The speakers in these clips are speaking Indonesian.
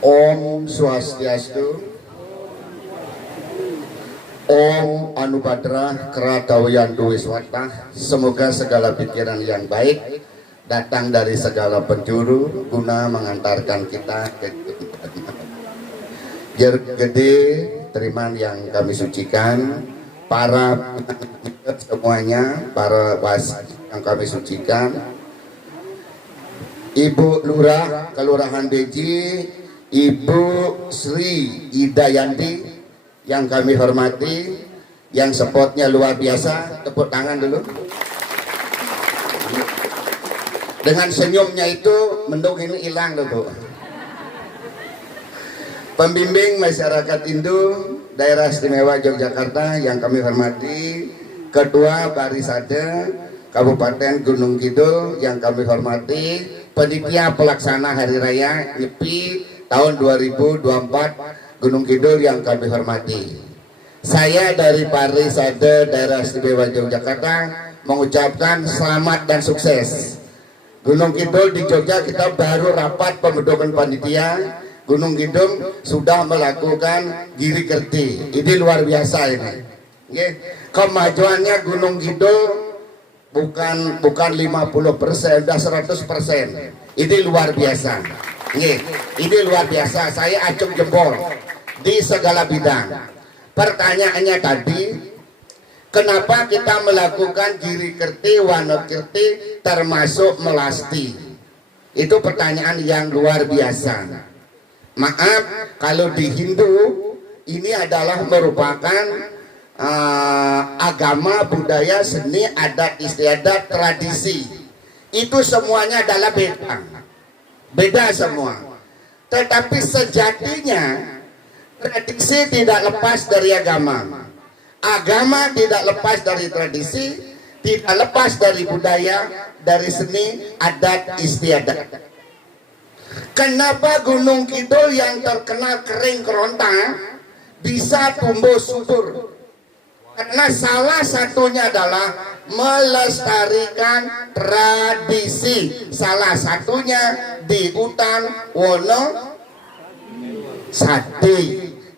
Om Swastiastu. Om Anubhadra Kratawiyantu Wiswata. Semoga segala pikiran yang baik datang dari segala penjuru guna mengantarkan kita ke Jer gede teriman yang kami sucikan, para semuanya, para wasit yang kami sucikan, Ibu Lurah Kelurahan Beji, Ibu Sri Idayanti yang kami hormati, yang spotnya luar biasa, tepuk tangan dulu. Dengan senyumnya itu mendung ini hilang loh Bu. Pembimbing masyarakat Hindu Daerah Istimewa Yogyakarta yang kami hormati, Ketua Barisade Kabupaten Gunung Kidul yang kami hormati, panitia pelaksana Hari Raya Nyepi tahun 2024 Gunung Kidul yang kami hormati. Saya dari Barisade Daerah Istimewa Yogyakarta mengucapkan selamat dan sukses. Gunung Kidul di Jogja kita baru rapat pembentukan panitia. Gunung Kidul sudah melakukan giri kerti. Ini luar biasa ini. Kemajuannya Gunung Kidul bukan 50%, sudah 100%. Ini luar biasa. Ini luar biasa. Saya acung jempol di segala bidang. Pertanyaannya tadi, kenapa kita melakukan giri kerti, wano kerti, termasuk melasti? Itu pertanyaan yang luar biasa. Maaf, kalau di Hindu ini adalah merupakan agama, budaya, seni, adat istiadat, tradisi. Itu semuanya adalah beda semua. Tetapi sejatinya tradisi tidak lepas dari agama. Agama tidak lepas dari tradisi, tidak lepas dari budaya, dari seni, adat istiadat. Kenapa Gunung Kidul yang terkenal kering kerontang bisa tumbuh subur? Karena salah satunya adalah melestarikan tradisi. Salah satunya di hutan Wonosati.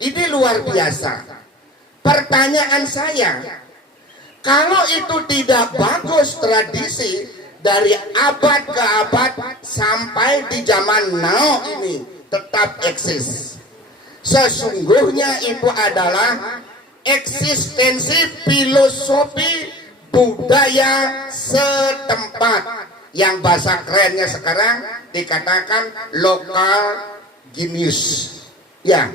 Ini luar biasa. Pertanyaan saya, kalau itu tidak bagus tradisi, dari abad ke abad sampai di zaman now ini tetap eksis. Sesungguhnya itu adalah eksistensi filosofi budaya setempat yang bahasa kerennya sekarang dikatakan lokal genius. Ya,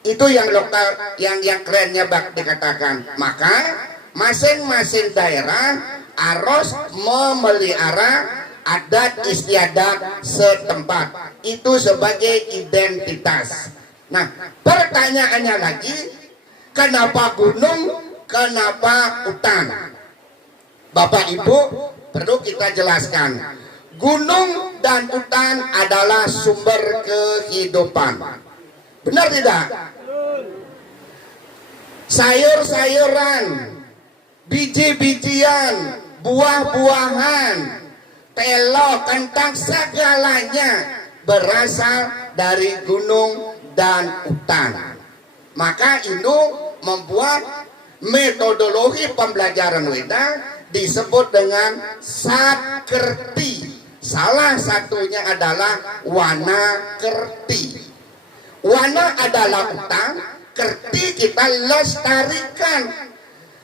itu yang lokal, yang kerennya dikatakan. Maka masing-masing daerah harus memelihara adat istiadat setempat itu sebagai identitas. Nah, pertanyaannya lagi, kenapa gunung, kenapa hutan? Bapak Ibu, perlu kita jelaskan, gunung dan hutan adalah sumber kehidupan. Benar tidak? Sayur-sayuran, biji-bijian, buah-buahan, telo, kentang, segalanya berasal dari gunung dan hutan. Maka itu membuat metodologi pembelajaran Weda disebut dengan sakerti. Salah satunya adalah wana kerti. Wana adalah hutan, kerti kita lestarikan.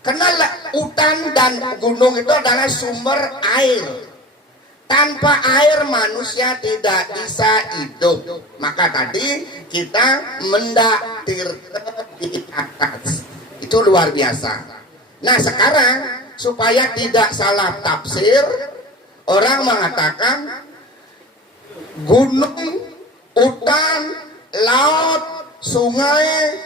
Karena hutan dan gunung itu adalah sumber air. Tanpa air manusia tidak bisa hidup. Maka tadi kita mendatir di atas. Itu luar biasa. Nah sekarang supaya tidak salah tafsir, orang mengatakan gunung, hutan, laut, sungai,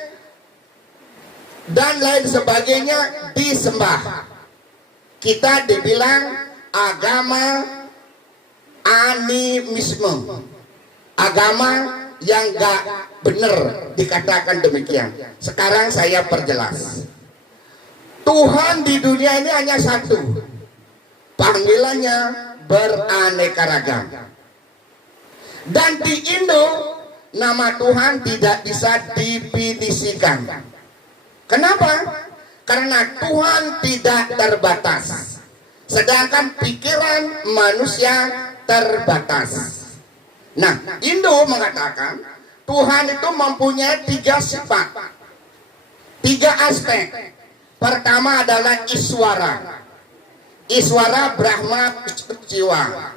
dan lain sebagainya disembah. Kita dibilang agama animisme, agama yang gak benar, dikatakan demikian. Sekarang saya perjelas, Tuhan di dunia ini hanya satu, panggilannya beraneka ragam. Dan di Indo nama Tuhan tidak bisa definisikan. Kenapa? Karena Tuhan tidak terbatas, sedangkan pikiran manusia terbatas. Nah, Hindu mengatakan Tuhan itu mempunyai 3 sifat, 3 aspek. Pertama adalah Iswara. Iswara Brahma Jiwa,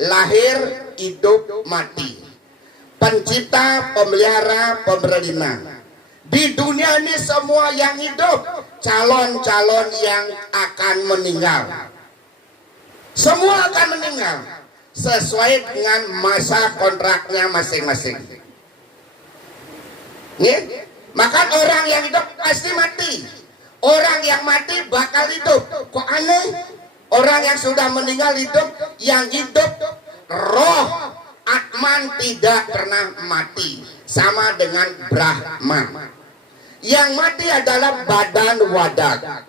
lahir, hidup, mati, pencipta, pemelihara, pemerintah. Di dunia ini semua yang hidup, calon-calon yang akan meninggal. Semua akan meninggal sesuai dengan masa kontraknya masing-masing. Maka orang yang hidup pasti mati. Orang yang mati bakal hidup. Kok aneh? Orang yang sudah meninggal hidup, yang hidup roh Atman tidak pernah mati, sama dengan Brahma. Yang mati adalah badan wadah.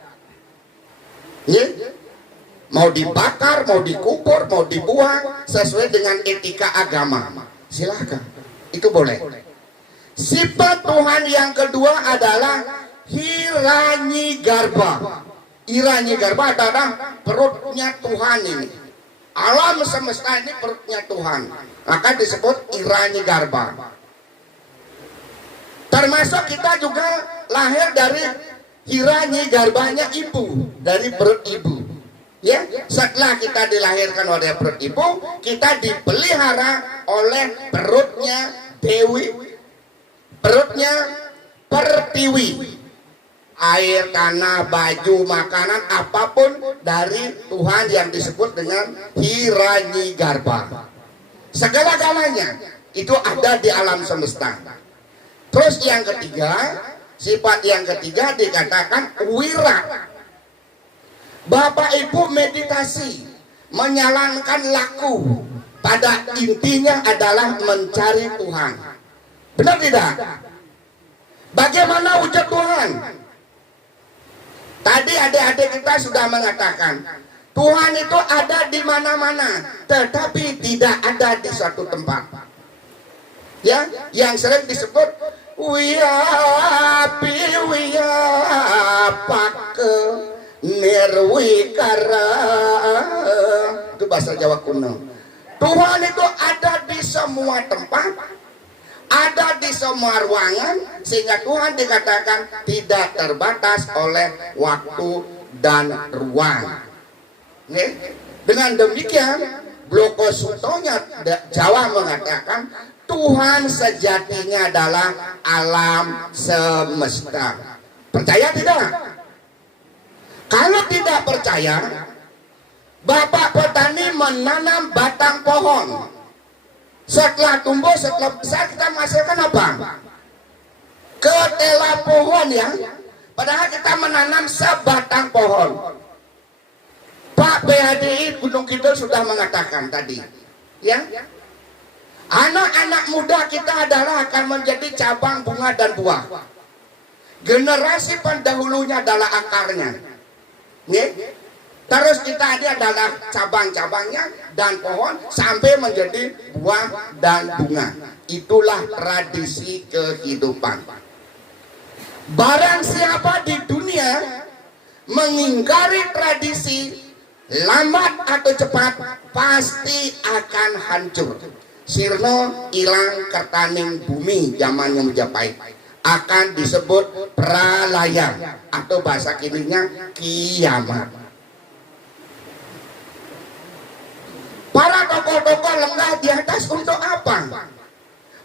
Mau dibakar, mau dikubur, mau dibuang sesuai dengan etika agama. Silakan, itu boleh. Sifat Tuhan yang kedua adalah Hiranyi Garba. Hiranyi Garba adalah perutnya Tuhan ini. Alam semesta ini perutnya Tuhan. Maka disebut Hiranyi Garba. Termasuk kita juga lahir dari Hiranyi Garbanya ibu, dari perut ibu. Ya, setelah kita dilahirkan oleh perut ibu, kita dipelihara oleh perutnya Dewi, perutnya Pertiwi. Air, tanah, baju, makanan, apapun dari Tuhan yang disebut dengan Hiranyi Garba. Segala-galanya itu ada di alam semesta. Terus yang ketiga, sifat yang ketiga dikatakan Wira. Bapak Ibu meditasi, menyalankan laku, pada intinya adalah mencari Tuhan. Benar tidak? Bagaimana wujud Tuhan? Tadi adik-adik kita sudah mengatakan Tuhan itu ada di mana-mana, tetapi tidak ada di suatu tempat. Ya, yang sering disebut wiyapi wiyapake nirwikara. Itu bahasa Jawa kuno. Tuhan itu ada di semua tempat, ada di semua ruangan, sehingga Tuhan dikatakan tidak terbatas oleh waktu dan ruang. Dengan demikian, Bloko Sutonya Jawa mengatakan Tuhan sejatinya adalah alam semesta. Percaya tidak? Kalau tidak percaya, Bapak petani menanam batang pohon. Setelah tumbuh, setelah besar, kita menghasilkan apa? Ketela pohon ya. Padahal kita menanam sebatang pohon. Pak PHDI Gunung Kidul sudah mengatakan tadi, ya, anak-anak muda kita adalah akan menjadi cabang bunga dan buah. Generasi pendahulunya adalah akarnya. Terus kita ini adalah cabang-cabangnya dan pohon sampai menjadi buah dan bunga. Itulah tradisi kehidupan. Barang siapa di dunia mengingkari tradisi, lambat atau cepat pasti akan hancur. Sirno ilang kertaning bumi zamannya Majapahit. Akan disebut pralaya atau bahasa kininya kiamat. Para tokoh-tokoh lenggah di atas untuk apa?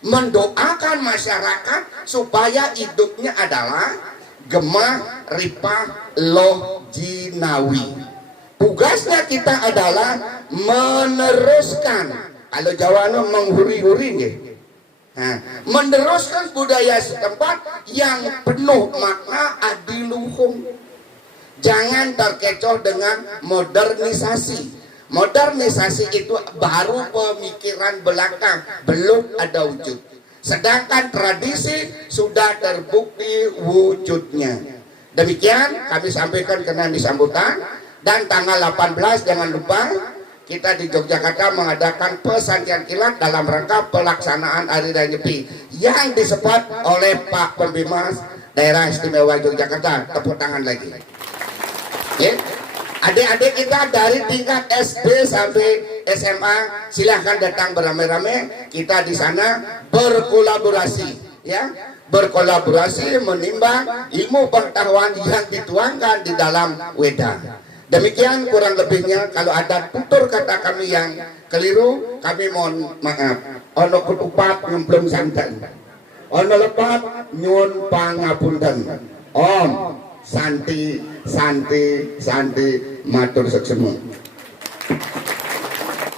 Mendoakan masyarakat supaya hidupnya adalah gemah ripah loh jinawi. Tugasnya kita adalah meneruskan, kalau Jawa menghuri-huri nih. Nah, meneruskan budaya setempat yang penuh makna adiluhung. Jangan terkecoh dengan modernisasi. Modernisasi itu baru pemikiran belakang, belum ada wujud. Sedangkan tradisi sudah terbukti wujudnya. Demikian kami sampaikan kena di sambutan. Dan tanggal 18 jangan lupa kita di Yogyakarta mengadakan pesantren kilat dalam rangka pelaksanaan Hari Raya Nyepi yang disupport oleh Pak Pembimas Daerah Istimewa Yogyakarta. Tepuk tangan lagi. Ya. Adik-adik kita dari tingkat SD sampai SMA silahkan datang beramai-ramai. Kita di sana berkolaborasi, ya, berkolaborasi menimbang ilmu pengetahuan yang dituangkan di dalam Weda. Demikian kurang lebihnya. Kalau ada tutur kata kami yang keliru, kami mohon maaf. Ono ketupat ngemplung santan, ono lepat nyun pangapunten. Om santi matur seksemu.